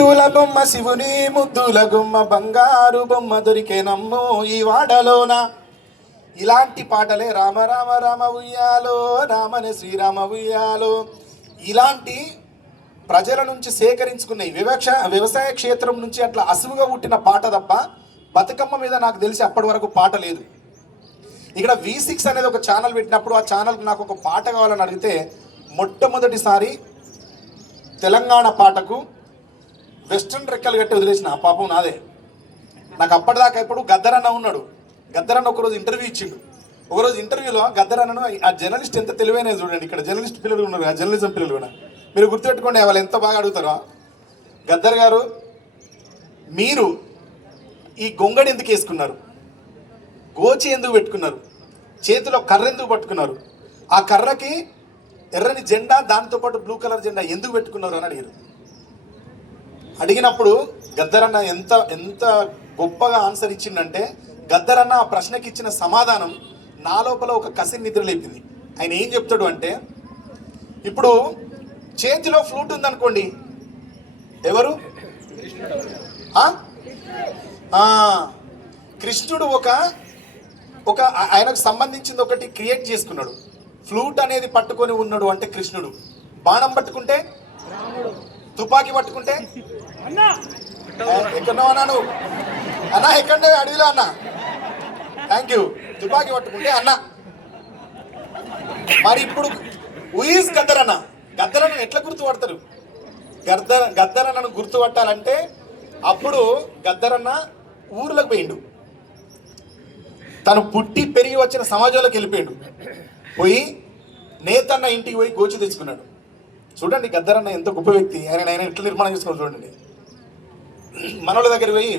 ముత్తుల బొమ్మ శివుని ముద్దుల గుమ్మ బంగారు బొమ్మ దొరికేనమ్మో ఈ వాడలోన. ఇలాంటి పాటలే రామ రామ రామ ఉయ్యాలో రామనే శ్రీరామ ఉయ్యాలో. ఇలాంటి ప్రజల నుంచి సేకరించుకున్న వివక్ష వ్యవసాయ క్షేత్రం నుంచి అట్లా అసువుగా పుట్టిన పాట తప్ప బతుకమ్మ మీద నాకు తెలిసి అప్పటి వరకు పాట లేదు. ఇక్కడ వి సిక్స్ అనేది ఒక ఛానల్ పెట్టినప్పుడు ఆ ఛానల్కి నాకు ఒక పాట కావాలని అడిగితే మొట్టమొదటిసారి తెలంగాణ పాటకు వెస్ట్రన్ రెక్కలు కట్టి వదిలేసిన ఆ పాపం నాదే. నాకు అప్పటిదాకా ఇప్పుడు గద్దరన్న ఉన్నాడు. గద్దరన్న ఒకరోజు ఇంటర్వ్యూ ఇచ్చిండు. ఒకరోజు ఇంటర్వ్యూలో గద్దరన్నను ఆ జర్నలిస్ట్ ఎంత తెలివైన చూడండి ఇక్కడ జర్నలిస్ట్ పిల్లలు ఉన్నారు ఆ జర్నలిజం పిల్లలు కూడా మీరు గుర్తుపెట్టుకోండి వాళ్ళు ఎంత బాగా అడుగుతారో. గద్దర్ గారు మీరు ఈ గొంగడి ఎందుకు వేసుకున్నారు? గోచి ఎందుకు పెట్టుకున్నారు? చేతిలో కర్ర ఎందుకు పట్టుకున్నారు? ఆ కర్రకి ఎర్రని జెండా దాంతో పాటు బ్లూ కలర్ జెండా ఎందుకు పెట్టుకున్నారు? అని అడిగారు. అడిగినప్పుడు గద్దరన్న ఎంత ఎంత గొప్పగా ఆన్సర్ ఇచ్చిండంటే గద్దరన్న ఆ ప్రశ్నకి ఇచ్చిన సమాధానం నా లోపల ఒక కసి నిద్ర లేపింది. ఆయన ఏం చెప్తాడు అంటే ఇప్పుడు చేతిలో ఫ్లూట్ ఉందనుకోండి ఎవరు? కృష్ణుడు ఒక ఒక ఆయనకు సంబంధించింది ఒకటి క్రియేట్ చేసుకున్నాడు. ఫ్లూట్ అనేది పట్టుకొని ఉన్నాడు అంటే కృష్ణుడు. బాణం పట్టుకుంటే? తుపాకీ పట్టుకుంటే? ఆ, ఎక్కడో అన్నాను అన్న ఎక్కడ అడవిలో అన్న. థ్యాంక్ యూ తుపాకీ పట్టుకుంటే అన్న. మరి ఇప్పుడు ఉయిస్ గద్దరన్న గద్దరన్న ఎట్లా గుర్తుపడతారు? గద్దర గద్దరన్నను గుర్తుపట్టాలంటే అప్పుడు గద్దరన్న ఊర్లకు పోయిండు. తను పుట్టి పెరిగి వచ్చిన సమాజంలోకి వెళ్ళిపోయాడు. పోయి నేతన్న ఇంటికి పోయి గోచి తెచ్చుకున్నాడు. చూడండి గద్దరన్న ఎంత గొప్ప వ్యక్తి. ఆయన ఆయన ఎట్లా నిర్మాణం చేసుకుని చూడండి. మనోళ్ళ దగ్గర పోయి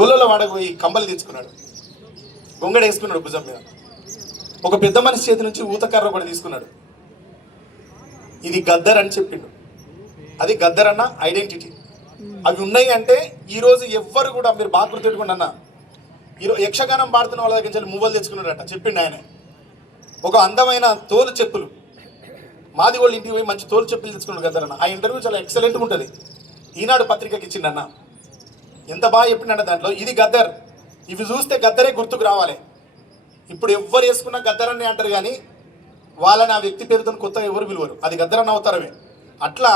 గొల్లలో వాడకు పోయి కంబలు తెచ్చుకున్నాడు గొంగడ వేసుకున్నాడు భుజం మీద. ఒక పెద్ద మనిషి చేతి నుంచి ఊతకర్ర కూడా తీసుకున్నాడు. ఇది గద్దర్ అని చెప్పిండు. అది గద్దర్ అన్న ఐడెంటిటీ. అవి ఉన్నాయి అంటే ఈరోజు ఎవ్వరు కూడా మీరు బాగా గుర్తుపెట్టుకోండి అన్న. ఈరోజు యక్షగానం పాడుతున్న వాళ్ళ దగ్గర నుంచి మువ్వలు తెచ్చుకున్నాడట చెప్పిండు ఆయన. ఒక అందమైన తోలు చెప్పులు. మాది వాళ్ళు ఇంటికి పోయి మంచి తోలు చెప్పులు తెచ్చుకున్నాడు గద్దర్ అన్న ఆ ఇంటర్వ్యూ చాలా ఎక్సలెంట్గా ఉంటుంది. ఈనాడు పత్రికకి ఇచ్చిండన్న ఎంత బాగా చెప్పిండ దాంట్లో? ఇది గద్దర్. ఇవి చూస్తే గద్దరే గుర్తుకు రావాలి. ఇప్పుడు ఎవ్వరు వేసుకున్నా గద్దరన్నే అంటారు కానీ వాళ్ళని ఆ వ్యక్తి పేరుతో కొత్తగా ఎవరు పిలువరు. అది గద్దరన్న అవుతారమే. అట్లా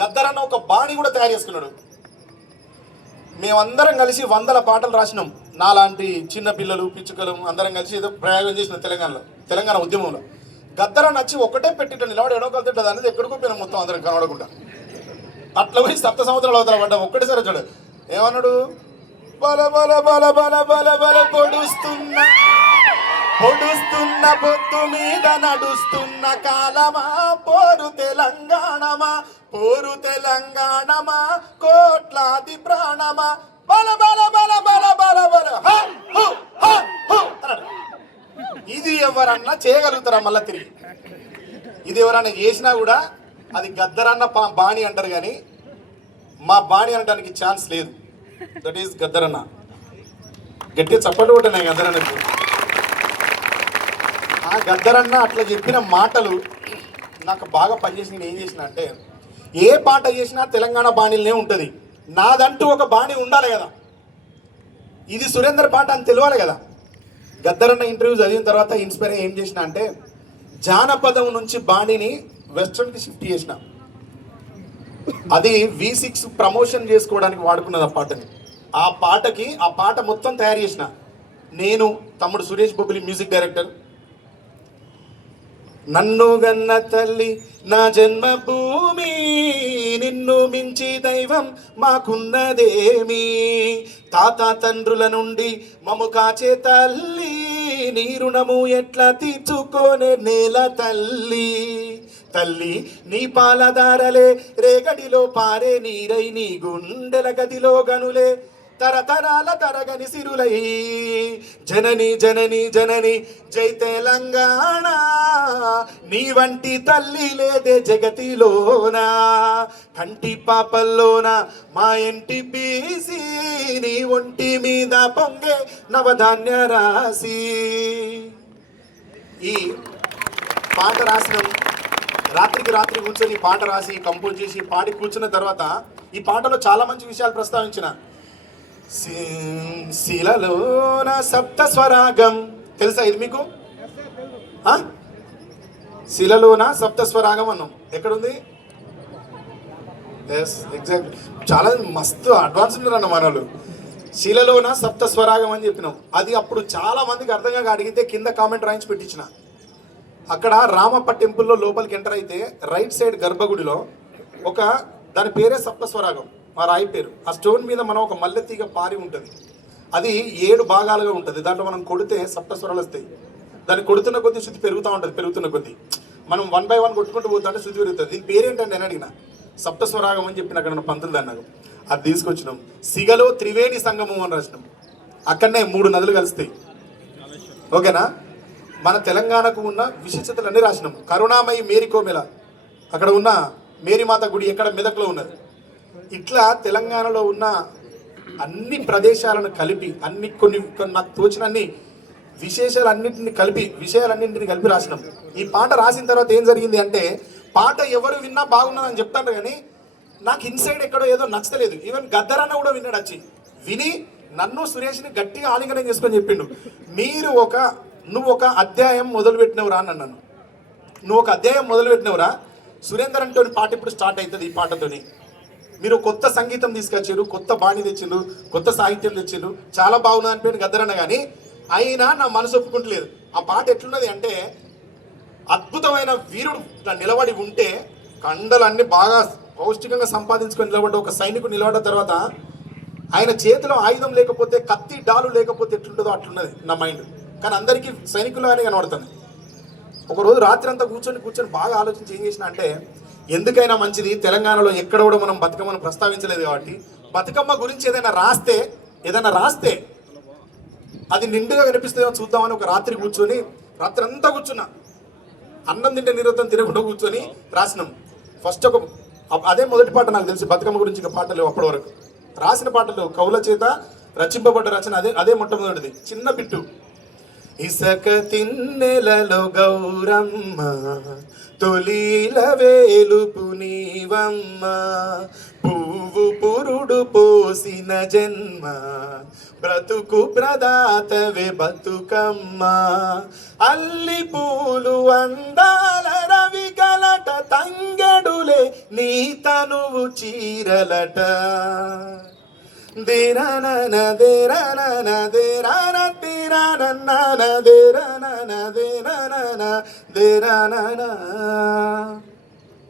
గద్దరన్న ఒక బాణి కూడా తయారు చేసుకున్నాడు. మేమందరం కలిసి వందల పాటలు రాసినాం. నాలాంటి చిన్న పిల్లలు పిచ్చుకలు అందరం కలిసి ఏదో ప్రయోగం చేసిన తెలంగాణలో తెలంగాణ ఉద్యమంలో. గద్దర నచ్చి ఒకటే పెట్టిట నిలబడి ఎడవగలుగుతుంది అనేది ఎక్కడికో పోయిన మొత్తం అందరం కనబడకుండా. అట్లా పోయి సప్త సంవత్సరాలు అవుతారు పడ్డాం ఒక్కటేసారి వచ్చాడు. ఏమన్నాడు? బల బల బల బల బల బల పొడుస్తున్నా పొడుస్తున్న పొత్తు మీద నడుస్తున్న కాలమా? పోరు తెలంగాణమా? పోరు తెలంగాణమా? కోట్లాది ప్రాణమా? బల బల బల బల బల బల హ, హు, ఎవరన్నా చేయగలుగుతారా మళ్ళీ తిరిగి? ఇది ఎవరన్నా చేసినా కూడా అది గద్దరన్న పా- బాణి అంటారు కానీ మా బాణి అనడానికి ఛాన్స్ లేదు. దట్ ఈస్ గద్దరన్న. గట్టి చప్పట్లు కొట్టినాయి గద్దరన్నకు. ఆ గద్దరన్న అట్లా చెప్పిన మాటలు నాకు బాగా పనిచేసి నేను ఏం చేసిన అంటే ఏ పాట చేసినా తెలంగాణ బాణీలనే ఉంటుంది. నాదంటూ ఒక బాణి ఉండాలి కదా. ఇది సురేందర్ పాట అని తెలియాలి కదా. గద్దరన్న ఇంటర్వ్యూ చదివిన తర్వాత ఇన్స్పైర్ ఏం చేసిన అంటే జానపదం నుంచి బాణిని వెస్ట్రన్కి షిఫ్ట్ చేసిన. అది వి సిక్స్ ప్రమోషన్ చేసుకోవడానికి వాడుకున్నది ఆ పాటని. ఆ పాటకి ఆ పాట మొత్తం తయారు చేసిన. నేను తమ్ముడు సురేష్ బొబ్బిలి మ్యూజిక్ డైరెక్టర్ నన్ను గన్న తల్లి నా జన్మభూమి నిన్ను మించి దైవం మాకున్నదేమి? తాత తండ్రుల నుండి మము కాచే తల్లి నీ రుణము ఎట్లా తీర్చుకోనే నేల తల్లి? తల్లి నీ పాలదారలే రేగడిలో పారే నీరై నీ గుండెల గదిలో గనులే తరతరాల తరగని సిరులై. జనని జనని జనని జై తెలంగాణ. నీ వంటి తల్లి లేదే జగతిలోనా. కంటి పాపల్లోన మా ఇంటి బీసి నీ ఒంటి మీద పొంగే నవధాన్య రాసి ఈ పాట రాసిన రాత్రికి రాత్రి కూర్చొని పాట రాసి కంపోజ్ చేసి పాడి కూర్చున్న తర్వాత ఈ పాటలో చాలా మంచి విషయాలు ప్రస్తావించిన శిలలోన సప్త స్వరాగం. తెలుసా ఇది మీకు? శిలలోన సప్త స్వరాగం అన్నాం. ఎక్కడుంది? ఎస్ ఎగ్జాక్ట్ చాలా మస్తు అడ్వాన్స్ ఉన్నారన్న మనలు శిలలోన సప్త స్వరాగం అని చెప్పినాం. అది అప్పుడు చాలా మందికి అర్థం కాక అడిగితే కింద కామెంట్ రాయించి పెట్టించిన. అక్కడ రామప్ప టెంపుల్లో లోపలికి ఎంటర్ అయితే రైట్ సైడ్ గర్భగుడిలో ఒక దాని పేరే సప్త స్వరాగం. మా రాయి పేరు ఆ స్టోన్ మీద మనం ఒక మల్లెతీగ పారి ఉంటుంది. అది ఏడు భాగాలుగా ఉంటుంది. దాంట్లో మనం కొడితే సప్త స్వరాలు వస్తాయి. దాన్ని కొడుతున్న కొద్దీ శుద్ధి పెరుగుతూ ఉంటుంది పెరుగుతున్న కొద్దీ. మనం వన్ బై వన్ కొట్టుకుంటూ పోతుంటే శుద్ధి పెరుగుతుంది. దీని పేరేంటండి అని అడిగిన? సప్త స్వరాగం అని చెప్పిన అక్కడ పంతులు దాన్ని అది తీసుకొచ్చినాం. సిగలో త్రివేణి సంగమం అని రాసినాం. అక్కడనే మూడు నదులు కలుస్తాయి. ఓకేనా? మన తెలంగాణకు ఉన్న విశిష్టతలన్నీ రాసినాం. కరుణామయి మేరీ కోమెల. అక్కడ ఉన్న మేరీమాత గుడి ఎక్కడ? మెదక్లో ఉన్నది. ఇట్లా తెలంగాణలో ఉన్న అన్ని ప్రదేశాలను కలిపి అన్ని కొన్ని కొన్ని నాకు తోచినన్ని విశేషాలన్నింటిని కలిపి విషయాలన్నింటిని కలిపి రాసినాం. ఈ పాట రాసిన తర్వాత ఏం జరిగింది అంటే పాట ఎవరు విన్నా బాగున్నదని చెప్తాను కానీ నాకు ఇన్సైడ్ ఎక్కడో ఏదో నచ్చలేదు. ఈవెన్ గద్దరన్న కూడా విన్నాడు వచ్చి విని నన్ను సురేష్ని గట్టిగా ఆలింగనం చేసుకొని చెప్పిండు. మీరు ఒక నువ్వు ఒక అధ్యాయం మొదలుపెట్టినవురా అని అన్నాను. నువ్వు ఒక అధ్యాయం మొదలుపెట్టినవురా? సురేందర్ అంటోని పాట ఇప్పుడు స్టార్ట్ అవుతుంది ఈ పాటతోని? మీరు కొత్త సంగీతం తీసుకొచ్చారు కొత్త బాణి తెచ్చిండ్రు కొత్త సాహిత్యం తెచ్చిండ్రు. చాలా బాగున్నది అనిపోయిన గద్దరన్న కానీ అయినా నా మనసు ఒప్పుకుంటలేదు. ఆ పాట ఎట్లున్నది అంటే అద్భుతమైన వీరుడు నిలబడి ఉంటే కండలన్నీ బాగా పౌష్టికంగా సంపాదించుకొని నిలబడ్డ ఒక సైనికుడు నిలబడ్డ తర్వాత ఆయన చేతిలో ఆయుధం లేకపోతే కత్తి డాలు లేకపోతే ఎట్లుంటుందో అట్లున్నది నా మైండ్. కానీ అందరికీ సైనికులుగానే కనబడుతుంది. ఒకరోజు రాత్రి అంతా కూర్చొని కూర్చొని బాగా ఆలోచించి ఏం చేసిన అంటే ఎందుకైనా మంచిది. తెలంగాణలో ఎక్కడ కూడా మనం బతుకమ్మను ప్రస్తావించలేదు కాబట్టి. బతుకమ్మ గురించి ఏదైనా రాస్తే ఏదైనా రాస్తే అది నిండుగా కనిపిస్తుందేమో చూద్దామని ఒక రాత్రి కూర్చొని రాత్రి అంతా కూర్చున్నా. అన్నం తింటే నిరంతరం తినకుండా కూర్చొని రాసినాం. ఫస్ట్ ఒక అదే మొదటి పాట నాకు తెలిసి. బతుకమ్మ గురించి ఇంకా పాటలు అప్పటి వరకు. రాసిన పాటలు కవుల చేత రచింపబడ్డ రచన అదే అదే మొట్టమొదటిది. చిన్న బిట్టు. ఇసక తిన్నెలలో గౌరమ్మ తొలిల వేలుపు నీవమ్మ. పువ్వు పురుడు పోసిన జన్మ బ్రతుకు ప్రదాతవే బతుకమ్మ. అల్లి పూలు అందాల రవి గలట తంగడులే నీ తనువు చీరలట.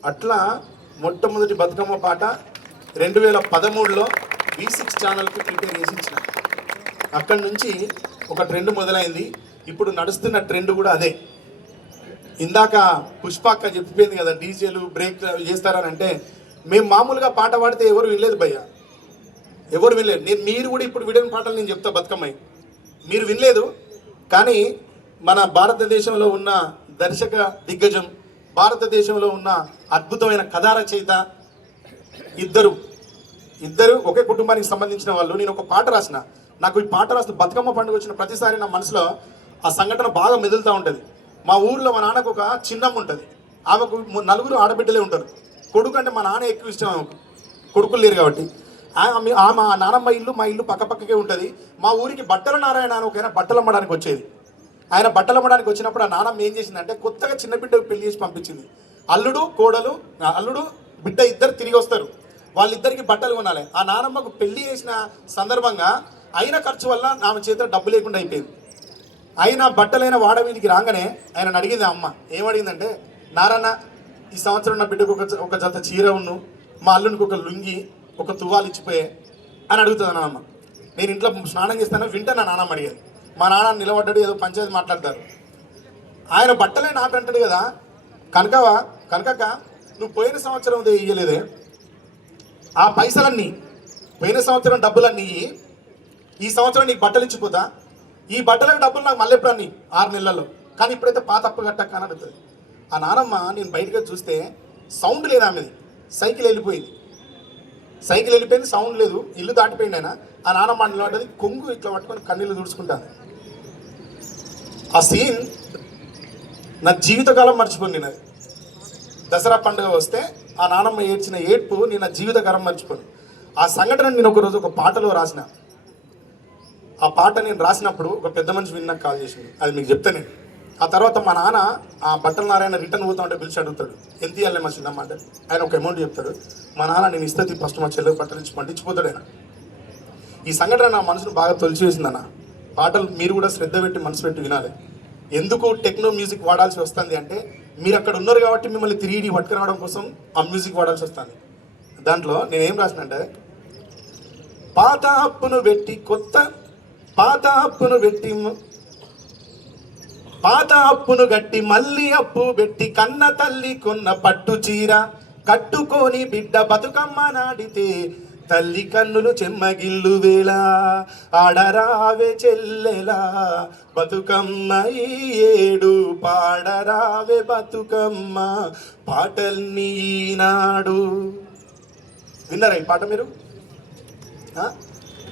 అట్లా మొట్టమొదటి బతుకమ్మ పాట రెండు వేల పదమూడులో వి సిక్స్ ఛానల్కి ప్రిపేర్ చేసి ఇచ్చిన అక్కడి నుంచి ఒక ట్రెండ్ మొదలైంది ఇప్పుడు నడుస్తున్న ట్రెండ్ కూడా అదే ఇందాక పుష్పాక్క చెప్పిపోయింది కదా డీజేలు బ్రేక్ చేస్తారని అంటే మేము మామూలుగా పాట పాడితే ఎవరు వినలేదు భయ్యా ఎవరు వినలేదు. నేను మీరు కూడా ఇప్పుడు విడిన పాటలు నేను చెప్తా బతుకమ్మాయి. మీరు వినలేదు కానీ మన భారతదేశంలో ఉన్న దర్శక దిగ్గజం భారతదేశంలో ఉన్న అద్భుతమైన కథా రచయిత ఇద్దరు. ఇద్దరు ఒకే కుటుంబానికి సంబంధించిన వాళ్ళు. నేను ఒక పాట రాసిన. నాకు ఈ పాట రాసిన బతుకమ్మ పండుగ వచ్చిన ప్రతిసారి నా మనసులో ఆ సంఘటన బాగా మెదులుతూ ఉంటుంది. మా ఊర్లో మా నాన్నకు ఒక చిన్నమ్మ ఉంటుంది. ఆమెకు నలుగురు ఆడబిడ్డలే ఉంటారు. కొడుకు అంటే మా నాన్న ఎక్కువ ఇష్టం ఆమెకు. కొడుకులు లేరు కాబట్టి. ఆమె ఆమె ఆ నానమ్మ ఇల్లు మా ఇల్లు పక్కపక్కకే ఉంటుంది. మా ఊరికి బట్టల నారాయణ అని ఒక ఆయన బట్టలు అమ్మడానికి వచ్చేది. ఆయన బట్టలు అమ్మడానికి వచ్చినప్పుడు ఆ నానమ్మ ఏం చేసిందంటే కొత్తగా చిన్న బిడ్డకు పెళ్ళి చేసి పంపించింది. అల్లుడు కోడలు అల్లుడు బిడ్డ ఇద్దరు తిరిగి వస్తారు. వాళ్ళిద్దరికి బట్టలు కొనాలి. ఆ నానమ్మకు పెళ్ళి చేసిన సందర్భంగా అయిన ఖర్చు వల్ల ఆమె చేతిలో డబ్బు లేకుండా అయిపోయింది. ఆయన బట్టలైన వాడ మీదకి రాగానే ఆయన అడిగింది ఆ అమ్మ. ఏమడిగిందంటే నారాయణ ఈ సంవత్సరం నా బిడ్డకు ఒక ఒక జత చీర ఉన్ను. మా అల్లునికి ఒక లుంగి. ఒక తువ్వాలు ఇచ్చిపోయే అని అడుగుతుంది నాన్నమ్మ నేను ఇంట్లో స్నానం చేస్తాను వింటే నా నాన్నమ్మ అడిగేది మా నాన్న నిలబడ్డాడు ఏదో పంచాయతీ మాట్లాడతారు. ఆయన బట్టలే నాకు కదా. కనకవా కనకక్క నువ్వు పోయిన సంవత్సరం ఉదయం ఇయ్యలేదే. ఆ పైసలన్నీ పోయిన సంవత్సరం డబ్బులన్నీ ఈ సంవత్సరం నీకు బట్టలు ఇచ్చిపోతా. ఈ బట్టలకు డబ్బులు నాకు మళ్ళీ ఎప్పుడన్నీ? అన్ని ఆరు నెలల్లో. కానీ ఇప్పుడైతే పాత అప్పు కట్టక్క అని అడుగుతుంది. ఆ నానమ్మ నేను బయటగా చూస్తే సౌండ్ లేదు ఆమెది. సైకిల్ వెళ్ళిపోయింది. సైకిల్ వెళ్ళిపోయింది సౌండ్ లేదు ఇల్లు దాటిపోయింది ఆయన. ఆ నానమ్మ నిలబడ్డది కొంగు ఇట్లా పట్టుకొని కన్నీళ్ళు తుడుచుకుంటాను ఆ సీన్ నా జీవితకాలం మర్చిపోయింది నేను. అది దసరా పండుగ వస్తే ఆ నానమ్మ ఏడ్చిన ఏడ్పు నేను నా జీవితకాలం మర్చిపోను. ఆ సంఘటన నేను ఒకరోజు ఒక పాటలో రాసిన. ఆ పాట నేను రాసినప్పుడు ఒక పెద్ద మనిషి విన్నాక కాల్ చేసింది. అది మీకు చెప్తే నేను. ఆ తర్వాత మా నాన్న ఆ బట్టల నారాయణ రిటర్న్ పోతా ఉంటే పిలిచి అడుగుతాడు ఎంత ఇవ్వాలి మా చిన్నమ్మ? అంటే ఆయన ఒక అమౌంట్ చెప్తాడు. మా నాన్న నేను ఇస్తే ఫస్ట్ మా చెల్లెలు బట్టలు ఇచ్చి పండించిపోతాడు ఆయన. ఈ సంఘటన నా మనసును బాగా తొలిచేసిందన్న పాటలు మీరు కూడా శ్రద్ధ పెట్టి మనసు పెట్టి వినాలి. ఎందుకు టెక్నో మ్యూజిక్ వాడాల్సి వస్తుంది అంటే మీరు అక్కడ ఉన్నారు కాబట్టి మిమ్మల్ని తిరిగి పట్టుకురావడం కోసం ఆ మ్యూజిక్ వాడాల్సి వస్తుంది. దాంట్లో నేనేం రాసిన అంటే పాత అప్పును పెట్టి కొత్త పాత అప్పును పెట్టి పాత అప్పును గట్టి మళ్ళీ అప్పు పెట్టి కన్న తల్లి కొన్న పట్టు చీర కట్టుకొని బిడ్డ బతుకమ్మ నాడితే తల్లి కన్నులు చెమ్మగిల్లు వేళ ఆడరావే చెల్లెలా బతుకమ్మ ఈ ఏడు పాడరావే బతుకమ్మ పాటల్ని ఈనాడు విన్నారా ఈ పాట మీరు?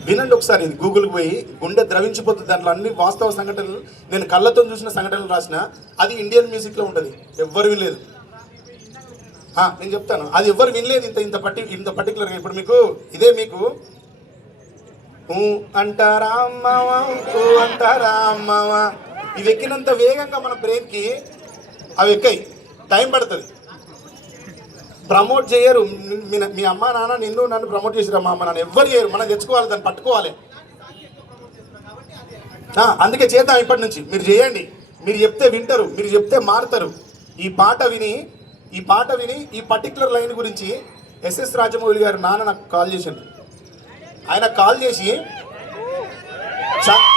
వినండి ఒకసారి ఇది గూగుల్కి పోయి గుండె ద్రవించిపోతుంది. దాంట్లో అన్ని వాస్తవ సంఘటనలు నేను కళ్ళతో చూసిన సంఘటనలు రాసిన అది ఇండియన్ మ్యూజిక్లో ఉంటుంది. ఎవ్వరు వినలేదు. నేను చెప్తాను. అది ఎవ్వరు వినలేదు ఇంత ఇంత పర్టి ఇంత పర్టికులర్గా ఇప్పుడు మీకు ఇదే మీకు ఊ అంటారా అంటారా ఇవి ఎక్కినంత వేగంగా మన బ్రెయిన్కి అవి ఎక్కాయి. టైం పడుతుంది. ప్రమోట్ చేయరు. మీ అమ్మ నాన్న నిన్ను నన్ను ప్రమోట్ చేసిరా మా అమ్మ నాన్న ఎవ్వరు చేయరు. మనం తెచ్చుకోవాలి దాన్ని పట్టుకోవాలి. అందుకే చేద్దాం ఇప్పటి నుంచి. మీరు చేయండి. మీరు చెప్తే వింటారు. మీరు చెప్తే మారుతారు. ఈ పాట విని ఈ పాట విని ఈ పర్టికులర్ లైన్ గురించి ఎస్ఎస్ రాజమౌళి గారు నాన్న నాకు కాల్ చేసిండు. ఆయన కాల్ చేసి చ-